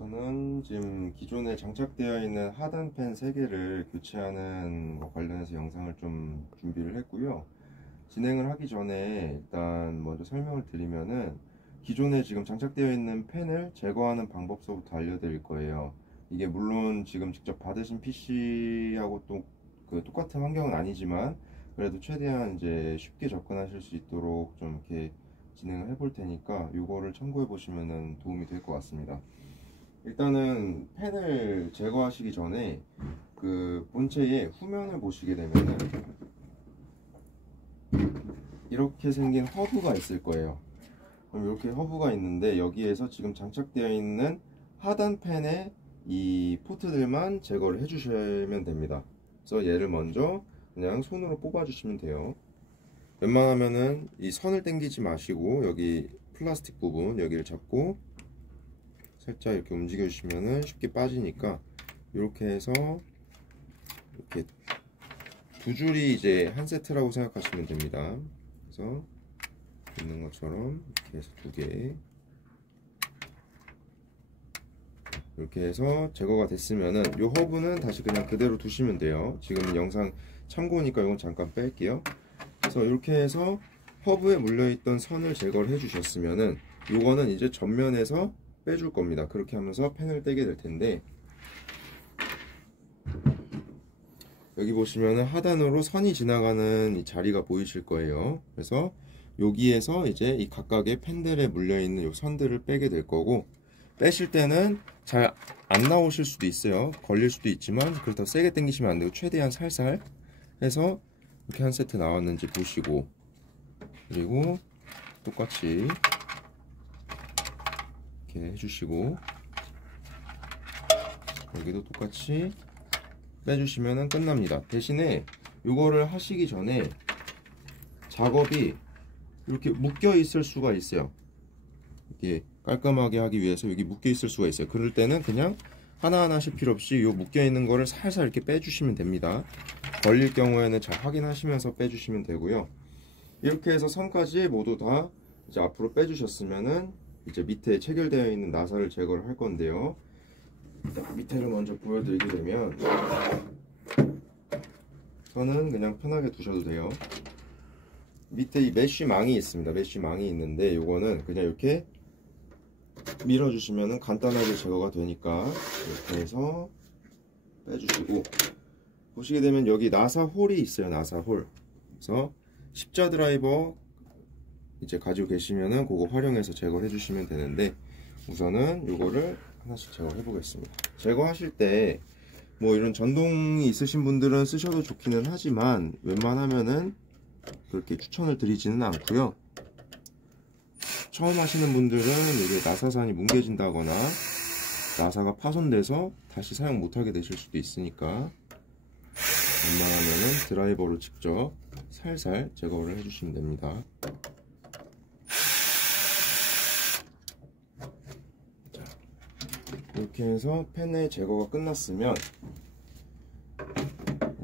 저는 지금 기존에 장착되어 있는 하단 팬 3개를 교체하는 관련해서 영상을 좀 준비를 했고요. 진행을 하기 전에 일단 먼저 설명을 드리면은, 기존에 지금 장착되어 있는 팬을 제거하는 방법서부터 알려드릴 거예요. 이게 물론 지금 직접 받으신 PC하고 또 똑같은 환경은 아니지만, 그래도 최대한 이제 쉽게 접근하실 수 있도록 좀 이렇게 진행을 해볼 테니까 이거를 참고해 보시면 도움이 될 것 같습니다. 일단은 팬을 제거하시기 전에 그 본체의 후면을 보시게 되면은 이렇게 생긴 허브가 있을 거예요. 그럼 이렇게 허브가 있는데, 여기에서 지금 장착되어 있는 하단 팬의 이 포트들만 제거를 해주시면 됩니다. 그래서 얘를 먼저 그냥 손으로 뽑아 주시면 돼요. 웬만하면은 이 선을 당기지 마시고 여기 플라스틱 부분 여기를 잡고 살짝 이렇게 움직여 주시면은 쉽게 빠지니까, 이렇게 해서 이렇게 두 줄이 이제 한 세트라고 생각하시면 됩니다. 그래서 있는 것처럼 이렇게 해서 2개 이렇게 해서 제거가 됐으면은 이 허브는 다시 그냥 그대로 두시면 돼요. 지금 영상 참고니까 이건 잠깐 뺄게요. 그래서 이렇게 해서 허브에 물려있던 선을 제거를 해주셨으면은, 요거는 이제 전면에서 빼줄 겁니다. 그렇게 하면서 펜을 떼게 될 텐데, 여기 보시면은 하단으로 선이 지나가는 이 자리가 보이실 거예요. 그래서 여기에서 이제 이 각각의 펜들에 물려있는 이 선들을 빼게 될 거고, 빼실 때는 잘 안 나오실 수도 있어요. 걸릴 수도 있지만 그렇다고 세게 당기시면 안 되고, 최대한 살살 해서 이렇게 한 세트 나왔는지 보시고, 그리고 똑같이 이렇게 해주시고, 여기도 똑같이 빼주시면 끝납니다. 대신에 이거를 하시기 전에 작업이 이렇게 묶여 있을 수가 있어요. 이게 깔끔하게 하기 위해서 여기 묶여 있을 수가 있어요. 그럴 때는 그냥 하나하나 하실 필요 없이 요 묶여 있는 거를 살살 이렇게 빼주시면 됩니다. 걸릴 경우에는 잘 확인하시면서 빼주시면 되고요. 이렇게 해서 선까지 모두 다 이제 앞으로 빼주셨으면은, 이제 밑에 체결되어 있는 나사를 제거를 할 건데요. 밑에를 먼저 보여드리게 되면, 선은 그냥 편하게 두셔도 돼요. 밑에 이 메쉬 망이 있습니다. 메쉬 망이 있는데, 요거는 그냥 이렇게 밀어주시면 간단하게 제거가 되니까 이렇게 해서 빼주시고, 보시게 되면 여기 나사 홀이 있어요. 나사 홀. 그래서 십자 드라이버 이제 가지고 계시면은 그거 활용해서 제거해 주시면 되는데, 우선은 요거를 하나씩 제거해 보겠습니다. 제거하실 때 뭐 이런 전동이 있으신 분들은 쓰셔도 좋기는 하지만, 웬만하면은 그렇게 추천을 드리지는 않고요. 처음 하시는 분들은 이게 나사산이 뭉개진다거나 나사가 파손돼서 다시 사용 못하게 되실 수도 있으니까, 웬만하면은 드라이버로 직접 살살 제거를 해주시면 됩니다. 자, 이렇게 해서 펜의 제거가 끝났으면,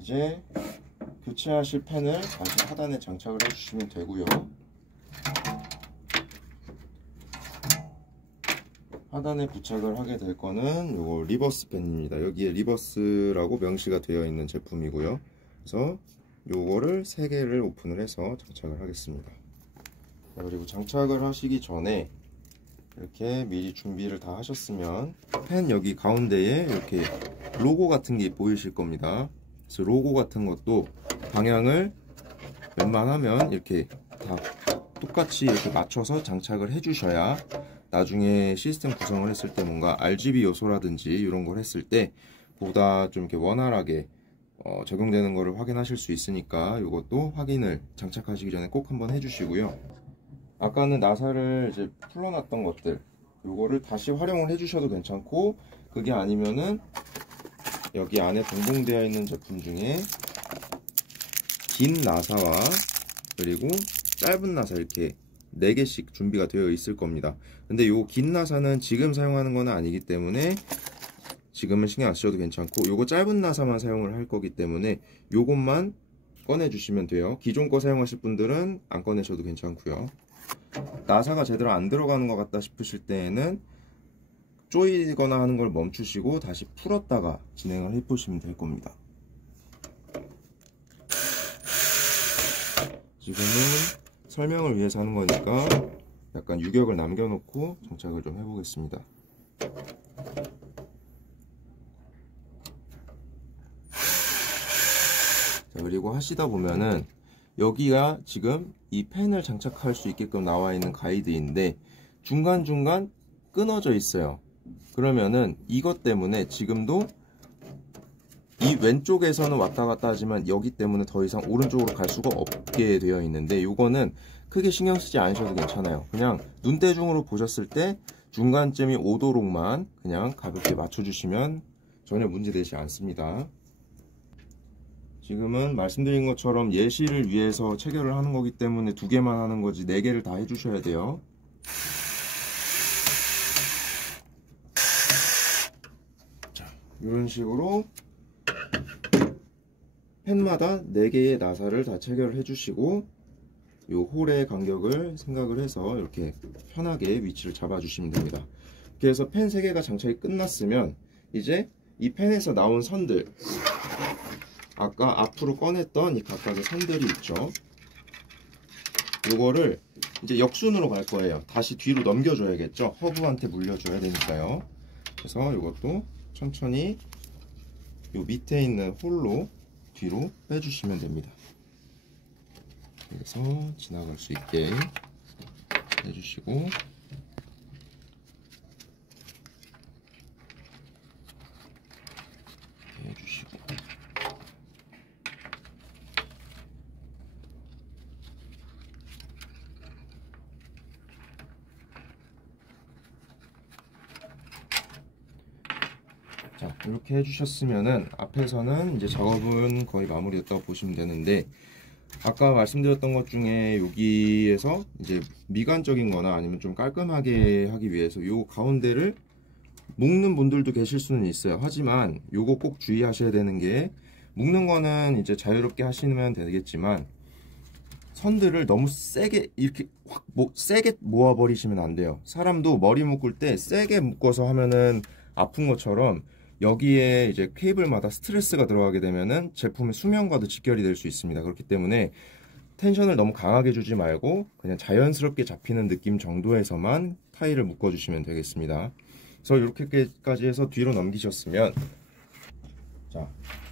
이제 교체하실 펜을 다시 하단에 장착을 해주시면 되고요. 하단에 부착을 하게 될 거는 요거 리버스 펜입니다. 여기에 리버스라고 명시가 되어 있는 제품이고요. 그래서 요거를 3개를 오픈을 해서 장착을 하겠습니다. 그리고 장착을 하시기 전에 이렇게 미리 준비를 다 하셨으면, 펜 여기 가운데에 이렇게 로고 같은 게 보이실 겁니다. 그래서 로고 같은 것도 방향을 웬만하면 이렇게 다 똑같이 이렇게 맞춰서 장착을 해주셔야, 나중에 시스템 구성을 했을 때 뭔가 RGB 요소라든지 이런 걸 했을 때 보다 좀 이렇게 원활하게 적용되는 거를 확인하실 수 있으니까, 이것도 확인을 장착하시기 전에 꼭 한번 해주시고요. 아까는 나사를 이제 풀어놨던 것들, 요거를 다시 활용을 해주셔도 괜찮고, 그게 아니면은 여기 안에 동봉되어 있는 제품 중에 긴 나사와 그리고 짧은 나사 이렇게 4개씩 준비가 되어 있을 겁니다. 근데 요 긴 나사는 지금 사용하는 건 아니기 때문에 지금은 신경 안 쓰셔도 괜찮고, 요거 짧은 나사만 사용을 할 거기 때문에 요것만 꺼내 주시면 돼요. 기존 거 사용하실 분들은 안 꺼내셔도 괜찮고요. 나사가 제대로 안 들어가는 것 같다 싶으실 때에는 조이거나 하는 걸 멈추시고 다시 풀었다가 진행을 해보시면 될 겁니다. 지금은 설명을 위해서 하는 거니까 약간 유격을 남겨놓고 장착을 좀 해보겠습니다. 자, 그리고 하시다 보면은 여기가 지금 이 펜을 장착할 수 있게끔 나와 있는 가이드인데 중간중간 끊어져 있어요. 그러면은 이것 때문에 지금도 이 왼쪽에서는 왔다 갔다 하지만 여기 때문에 더 이상 오른쪽으로 갈 수가 없게 되어 있는데 요거는 크게 신경 쓰지 않으셔도 괜찮아요. 그냥 눈대중으로 보셨을 때 중간점이 오도록만 그냥 가볍게 맞춰주시면 전혀 문제되지 않습니다. 지금은 말씀드린 것처럼 예시를 위해서 체결을 하는 거기 때문에 2개만 하는 거지 4개를 다 해주셔야 돼요. 자, 이런 식으로 펜마다 4개의 나사를 다 체결을 해주시고 요 홀의 간격을 생각을 해서 이렇게 편하게 위치를 잡아주시면 됩니다. 그래서 펜 3개가 장착이 끝났으면 이제 이 펜에서 나온 선들, 아까 앞으로 꺼냈던 이 각각의 선들이 있죠. 요거를 이제 역순으로 갈 거예요. 다시 뒤로 넘겨줘야겠죠. 허브한테 물려줘야 되니까요. 그래서 이것도 천천히 요 밑에 있는 홀로 뒤로 빼주시면 됩니다. 그래서 지나갈 수 있게 해주시고 해주시고 자, 이렇게 해주셨으면은 앞에서는 이제 작업은 거의 마무리됐다고 보시면 되는데 아까 말씀드렸던 것 중에 여기에서 이제 미관적인 거나 아니면 좀 깔끔하게 하기 위해서 요 가운데를 묶는 분들도 계실 수는 있어요. 하지만 요거 꼭 주의하셔야 되는 게 묶는 거는 이제 자유롭게 하시면 되겠지만 선들을 너무 세게 이렇게 확 세게 모아 버리시면 안 돼요. 사람도 머리 묶을 때 세게 묶어서 하면은 아픈 것처럼 여기에 이제 케이블마다 스트레스가 들어가게 되면은 제품의 수명과도 직결이 될 수 있습니다. 그렇기 때문에 텐션을 너무 강하게 주지 말고 그냥 자연스럽게 잡히는 느낌 정도에서만 타일을 묶어 주시면 되겠습니다. 그래서 이렇게까지 해서 뒤로 넘기셨으면 자,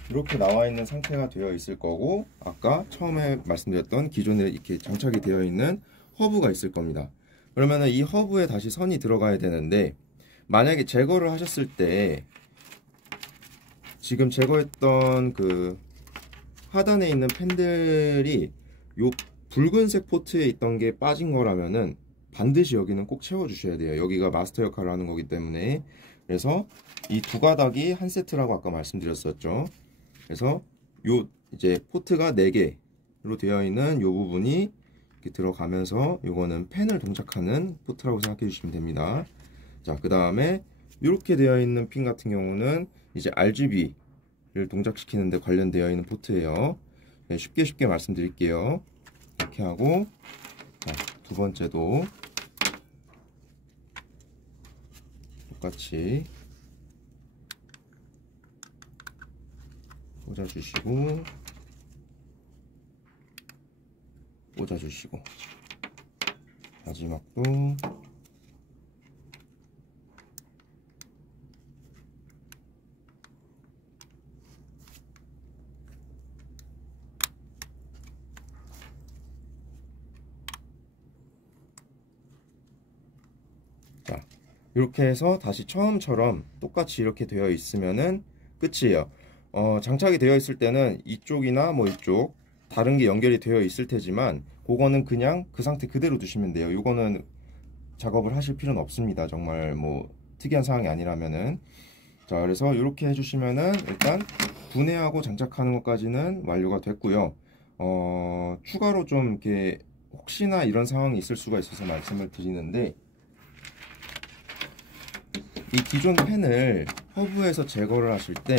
이렇게 나와 있는 상태가 되어 있을 거고 아까 처음에 말씀드렸던 기존에 이렇게 장착이 되어 있는 허브가 있을 겁니다. 그러면은 이 허브에 다시 선이 들어가야 되는데 만약에 제거를 하셨을 때 지금 제거했던 그 하단에 있는 펜들이 요 붉은색 포트에 있던 게 빠진 거라면은 반드시 여기는 꼭 채워 주셔야 돼요. 여기가 마스터 역할을 하는 거기 때문에. 그래서 이 2가닥이 한 세트라고 아까 말씀드렸었죠. 그래서 요 이제 포트가 4개로 되어 있는 요 부분이 이렇게 들어가면서 요거는 펜을 동작하는 포트라고 생각해 주시면 됩니다. 자, 그 다음에 이렇게 되어 있는 핀 같은 경우는 이제 RGB를 동작시키는 데 관련되어 있는 포트예요. 네, 쉽게 말씀드릴게요. 이렇게 하고 자, 2번째도 똑같이 꽂아주시고 마지막도 자, 이렇게 해서 다시 처음처럼 똑같이 이렇게 되어 있으면은 끝이에요. 장착이 되어 있을 때는 이쪽이나 뭐 이쪽 다른 게 연결이 되어 있을 테지만 그거는 그냥 그 상태 그대로 두시면 돼요. 이거는 작업을 하실 필요는 없습니다. 정말 뭐 특이한 사항이 아니라면은. 자, 그래서 이렇게 해주시면은 일단 분해하고 장착하는 것까지는 완료가 됐고요. 추가로 좀 이렇게 혹시나 이런 상황이 있을 수가 있어서 말씀을 드리는데 이 기존 펜을 허브에서 제거를 하실 때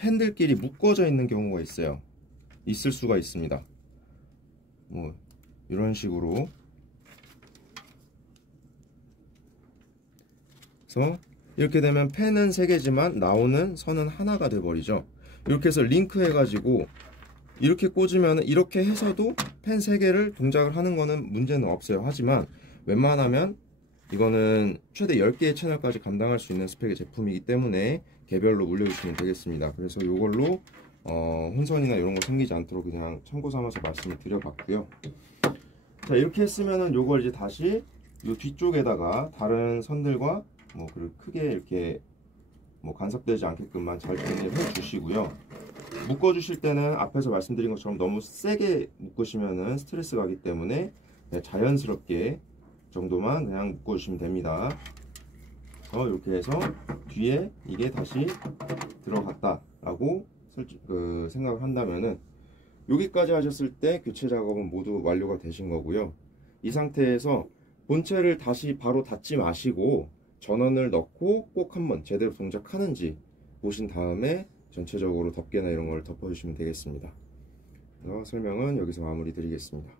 펜들끼리 묶어져 있는 경우가 있을 수가 있습니다. 뭐 이런 식으로 그래서 이렇게 되면 펜은 3개지만 나오는 선은 하나가 돼버리죠. 이렇게 해서 링크 해가지고 이렇게 꽂으면 이렇게 해서도 펜 3개를 동작을 하는 거는 문제는 없어요. 하지만 웬만하면 이거는 최대 10개의 채널까지 감당할 수 있는 스펙의 제품이기 때문에 개별로 올려주시면 되겠습니다. 그래서 이걸로 혼선이나 이런 거 생기지 않도록 그냥 참고 삼아서 말씀을 드려봤고요. 자, 이렇게 했으면은 요걸 이제 다시 요 뒤쪽에다가 다른 선들과 뭐 그리고 크게 이렇게 뭐 간섭되지 않게끔만 잘 정리해 주시고요. 묶어 주실 때는 앞에서 말씀드린 것처럼 너무 세게 묶으시면은 스트레스 가기 때문에 자연스럽게 정도만 그냥 묶어 주시면 됩니다. 이렇게 해서 뒤에 이게 다시 들어갔다 라고 생각을 한다면은 여기까지 하셨을 때 교체 작업은 모두 완료가 되신 거고요. 이 상태에서 본체를 다시 바로 닫지 마시고 전원을 넣고 꼭 한번 제대로 동작하는지 보신 다음에 전체적으로 덮개나 이런 걸 덮어주시면 되겠습니다. 설명은 여기서 마무리 드리겠습니다.